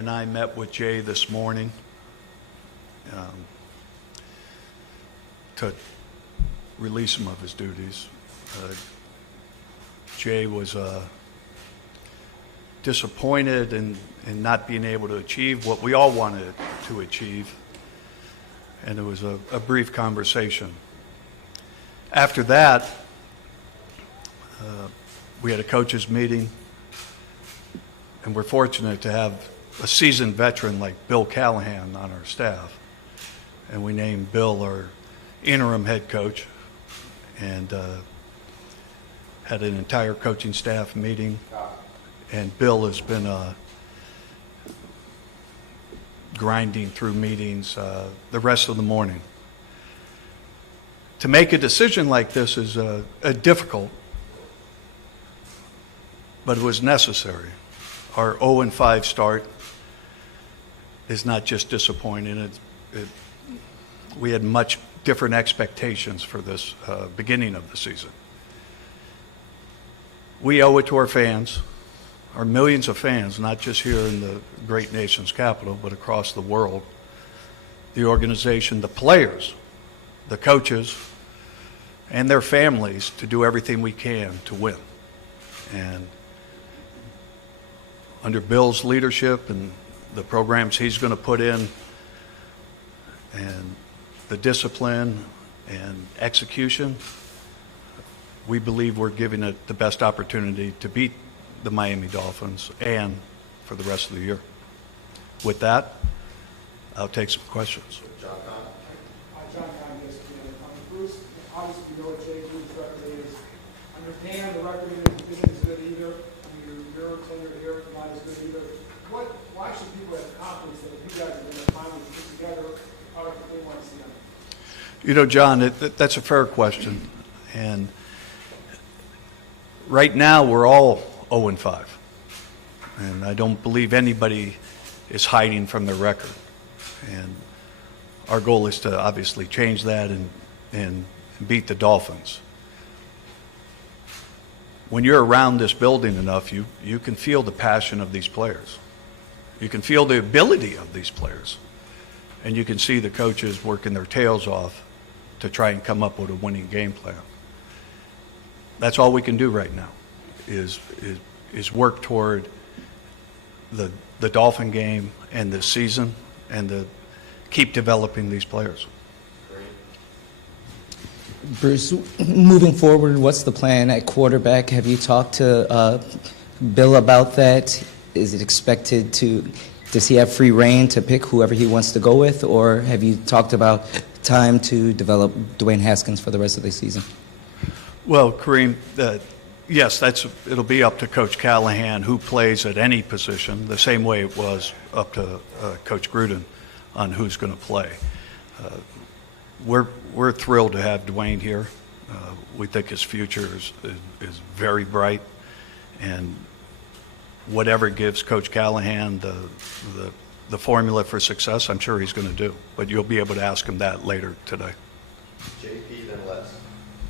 And I met with Jay this morning to release him of his duties. Jay was disappointed in not being able to achieve what we all wanted to achieve, and it was a brief conversation. After that, we had a coaches meeting, and we're fortunate to have a seasoned veteran like Bill Callahan on our staff, and we named Bill our interim head coach, and had an entire coaching staff meeting, and Bill has been grinding through meetings the rest of the morning. To make a decision like this is difficult, but it was necessary. Our 0-5 start is not just disappointing. We had much different expectations for this beginning of the season. We owe it to our fans, our millions of fans, not just here in the great nation's capital, but across the world, the organization, the players, the coaches, and their families to do everything we can to win. And under Bill's leadership and the programs he's going to put in, and the discipline and execution, we believe we're giving it the best opportunity to beat the Miami Dolphins and for the rest of the year. With that, I'll take some questions. John Kahn, yes. Bruce, obviously you know what Jay Gruden's record is. Understand the record isn't as good either. Your tenure here not as good either. Why should people have confidence that you guys are going to finally put together a product that they want to see on? You know, John, that's a fair question. And right now we're all 0-5. And I don't believe anybody is hiding from their record. And our goal is to obviously change that and beat the Dolphins. When you're around this building enough, you can feel the passion of these players. You can feel the ability of these players. And you can see the coaches working their tails off to try and come up with a winning game plan. That's all we can do right now is work toward the Dolphin game and the season, and to keep developing these players. Bruce, moving forward, what's the plan at quarterback? Have you talked to Bill about that? Is it expected does he have free reign to pick whoever he wants to go with, or have you talked about time to develop Dwayne Haskins for the rest of the season? Well, Kareem, yes, it'll be up to Coach Callahan who plays at any position, the same way it was up to Coach Gruden on who's going to play. We're thrilled to have Dwayne here. We think his future is very bright, and whatever gives Coach Callahan the formula for success, I'm sure he's going to do. But you'll be able to ask him that later today. JP, then Les.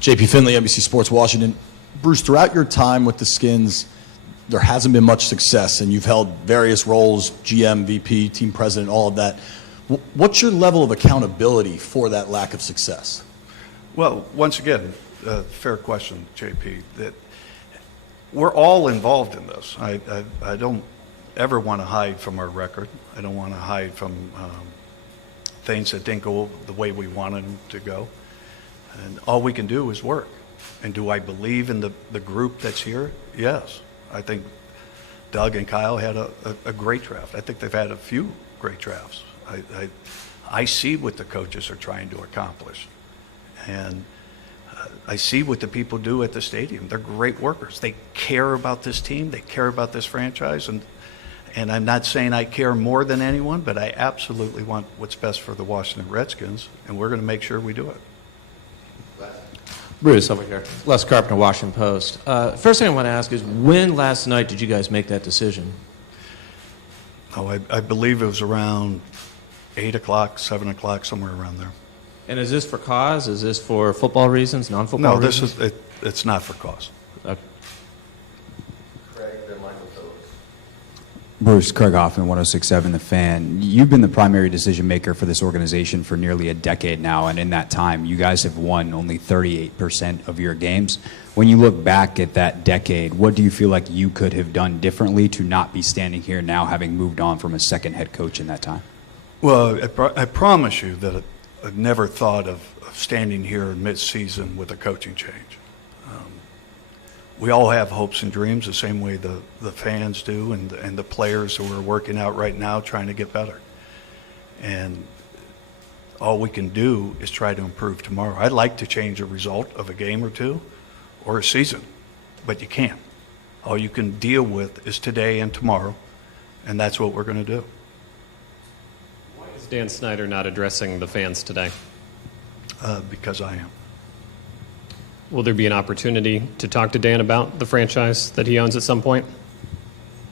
JP Finley, NBC Sports Washington. Bruce, throughout your time with the Skins, there hasn't been much success, and you've held various roles, GM, VP, team president, all of that. What's your level of accountability for that lack of success? Well, once again, fair question, JP. That we're all involved in this. I don't ever want to hide from our record. I don't want to hide from things that didn't go the way we wanted them to go. And all we can do is work. And do I believe in the group that's here? Yes. I think Doug and Kyle had a great draft. I think they've had a few great drafts. I see what the coaches are trying to accomplish. And I see what the people do at the stadium. They're great workers. They care about this team. They care about this franchise. And I'm not saying I care more than anyone, but I absolutely want what's best for the Washington Redskins, and we're going to make sure we do it. Bruce, over here. Les Carpenter, Washington Post. First thing I want to ask is, when last night did you guys make that decision? Oh, I believe it was around 8 o'clock, 7 o'clock, somewhere around there. And is this for cause? Is this for football reasons, non-football reasons? No, it's not for cause. Okay. Craig, then Michael Phillips. Bruce, Craig Hoffman, 106.7 The Fan. You've been the primary decision maker for this organization for nearly a decade now, and in that time, you guys have won only 38% of your games. When you look back at that decade, what do you feel like you could have done differently to not be standing here now, having moved on from a second head coach in that time? Well, I promise you that I've never thought of standing here mid-season with a coaching change. We all have hopes and dreams the same way the fans do and the players who are working out right now trying to get better. And all we can do is try to improve tomorrow. I'd like to change a result of a game or two or a season, but you can't. All you can deal with is today and tomorrow, and that's what we're going to do. Why is Dan Snyder not addressing the fans today? Because I am. Will there be an opportunity to talk to Dan about the franchise that he owns at some point?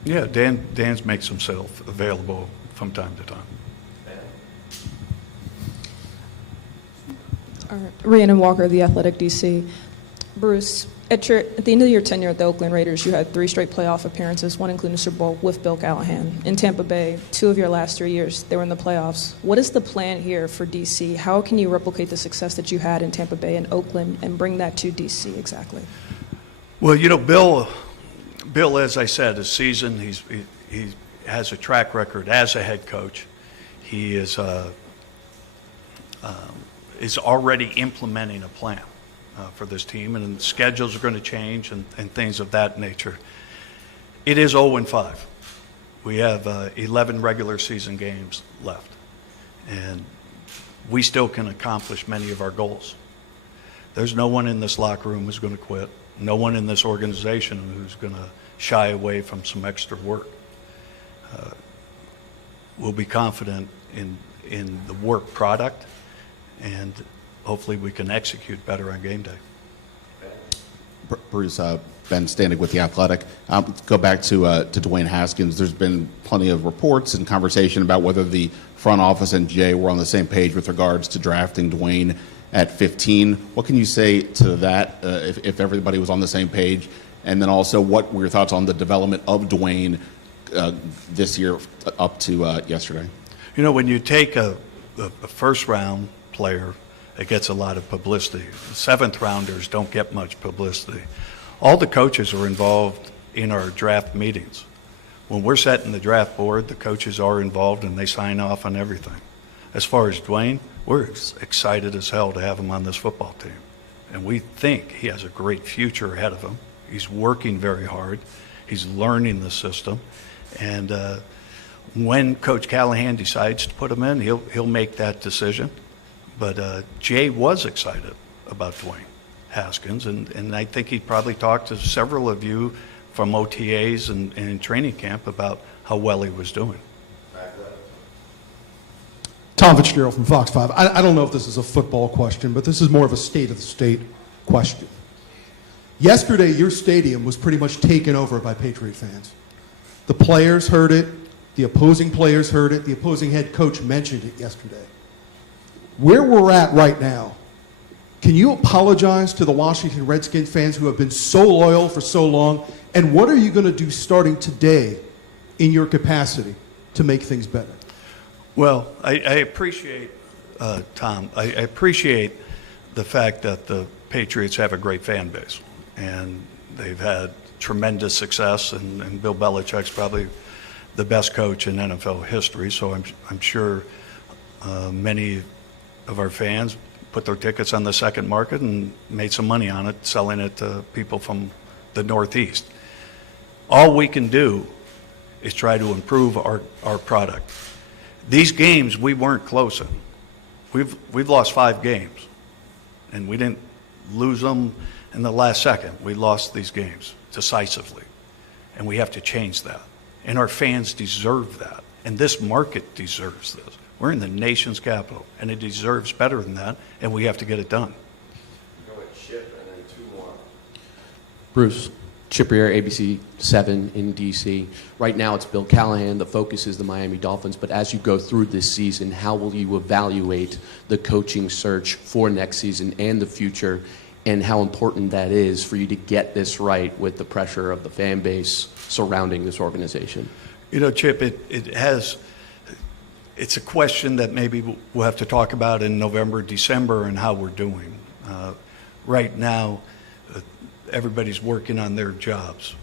Yeah, Dan's makes himself available from time to time. Rhiannon Walker, The Athletic DC. Bruce, at the end of your tenure at the Oakland Raiders, you had 3 straight playoff appearances, one including the Super Bowl with Bill Callahan. In Tampa Bay, 2 of your last 3 years, they were in the playoffs. What is the plan here for DC? How can you replicate the success that you had in Tampa Bay and Oakland and bring that to DC exactly? Well, you know, Bill, as I said, is seasoned. He has a track record as a head coach. He is already implementing a plan for this team, and schedules are going to change and things of that nature. It is 0-5. We have 11 regular season games left, and we still can accomplish many of our goals. There's no one in this locker room who's going to quit, no one in this organization who's going to shy away from some extra work. We'll be confident in the work product, and hopefully we can execute better on game day. Bruce, Ben Standing with The Athletic. Let's go back to Dwayne Haskins. There's been plenty of reports and conversation about whether the front office and Jay were on the same page with regards to drafting Dwayne at 15. What can you say to that, if everybody was on the same page? And then also, what were your thoughts on the development of Dwayne this year up to yesterday? You know, when you take a first-round player, it gets a lot of publicity. Seventh rounders don't get much publicity. All the coaches are involved in our draft meetings. When we're setting the draft board, the coaches are involved and they sign off on everything. As far as Dwayne, we're excited as hell to have him on this football team. And we think he has a great future ahead of him. He's working very hard. He's learning the system. And when Coach Callahan decides to put him in, he'll make that decision. But Jay was excited about Dwayne Haskins, and I think he probably talked to several of you from OTAs and in training camp about how well he was doing. Tom Fitzgerald from Fox 5. I don't know if this is a football question, but this is more of a state of the state question. Yesterday, your stadium was pretty much taken over by Patriot fans. The players heard it, the opposing players heard it, the opposing head coach mentioned it yesterday. Where we're at right now, can you apologize to the Washington Redskins fans who have been so loyal for so long? And what are you going to do starting today in your capacity to make things better? Well, I appreciate, Tom, I appreciate the fact that the Patriots have a great fan base. And they've had tremendous success, and Bill Belichick's probably the best coach in NFL history. So I'm sure many of our fans put their tickets on the second market and made some money on it, selling it to people from the Northeast. All we can do is try to improve our product. These games we weren't close in. We've lost 5 games, and we didn't lose them in the last second. We lost these games decisively, and we have to change that. And our fans deserve that, and this market deserves this. We're in the nation's capital, and it deserves better than that, and we have to get it done. Go with Chip and then 2 more. Bruce, Chip Rear, ABC 7 in D.C. Right now it's Bill Callahan. The focus is the Miami Dolphins. But as you go through this season, how will you evaluate the coaching search for next season and the future, and how important that is for you to get this right with the pressure of the fan base surrounding this organization? You know, Chip, it's a question that maybe we'll have to talk about in November, December, and how we're doing. Right now, everybody's working on their jobs.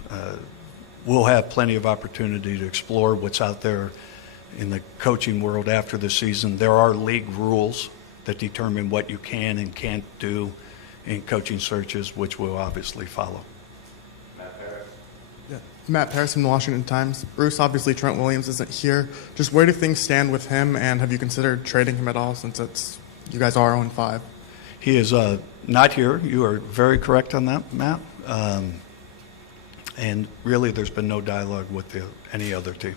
We'll have plenty of opportunity to explore what's out there in the coaching world after the season. There are league rules that determine what you can and can't do in coaching searches, which we'll obviously follow. Matt Paris from the Washington Times. Bruce, obviously Trent Williams isn't here. Just where do things stand with him, and have you considered trading him at all since you guys are 0-5? He is not here. You are very correct on that, Matt. And really, there's been no dialogue with any other team.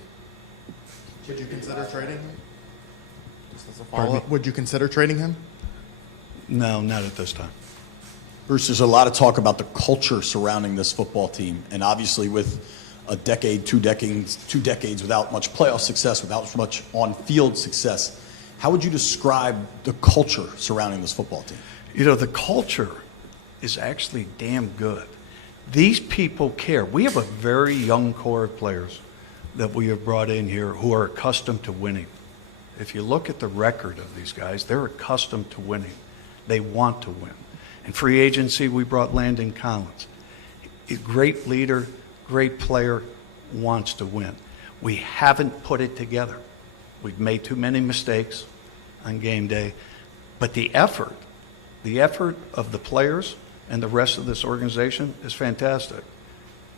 Would you consider trading him? Just as a Pardon follow-up, would you consider trading him? No, not at this time. Bruce, there's a lot of talk about the culture surrounding this football team, and obviously with a decade, 2 decades without much playoff success, without much on-field success, how would you describe the culture surrounding this football team? You know, the culture is actually damn good. These people care. We have a very young core of players that we have brought in here who are accustomed to winning. If you look at the record of these guys, they're accustomed to winning. They want to win. In free agency, we brought Landon Collins. A great leader, great player, wants to win. We haven't put it together. We've made too many mistakes on game day. But the effort of the players and the rest of this organization is fantastic.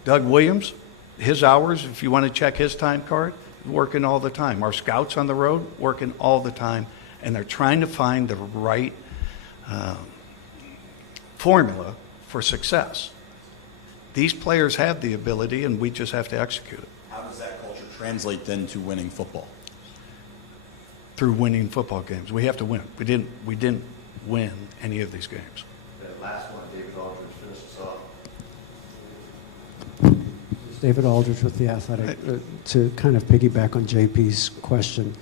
Doug Williams, his hours, if you want to check his time card, working all the time. Our scouts on the road, working all the time. And they're trying to find the right formula for success. These players have the ability, and we just have to execute it. How does that culture translate then to winning football? Through winning football games. We have to win. We didn't win any of these games. That last one, David Aldridge, finish us off. David Aldridge with The Athletic. To kind of piggyback on JP's question,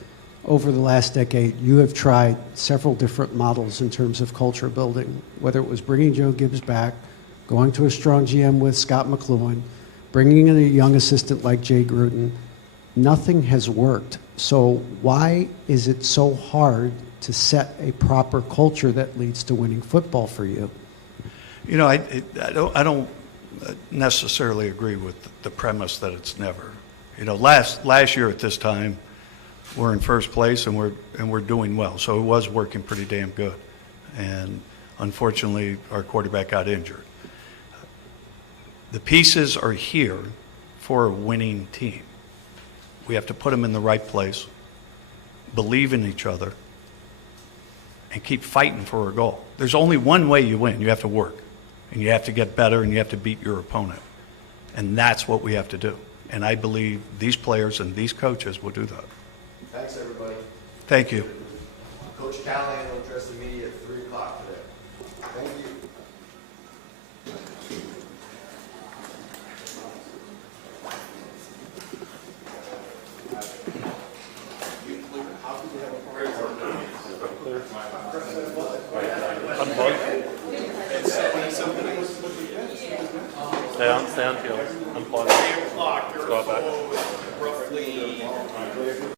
over the last decade, you have tried several different models in terms of culture building, whether it was bringing Joe Gibbs back, going to a strong GM with Scott McLuhan, bringing in a young assistant like Jay Gruden. Nothing has worked. So why is it so hard to set a proper culture that leads to winning football for you? You know, I don't necessarily agree with the premise that it's never. You know, last year at this time, we're in first place and we're doing well. So it was working pretty damn good. And unfortunately, our quarterback got injured. The pieces are here for a winning team. We have to put them in the right place, believe in each other, and keep fighting for a goal. There's only one way you win. You have to work, and you have to get better, and you have to beat your opponent. And that's what we have to do. And I believe these players and these coaches will do that. Thanks, everybody. Thank you. Coach Callahan will address the media at 3 o'clock today. Thank you. Stay on field. Unplug. Let's go back.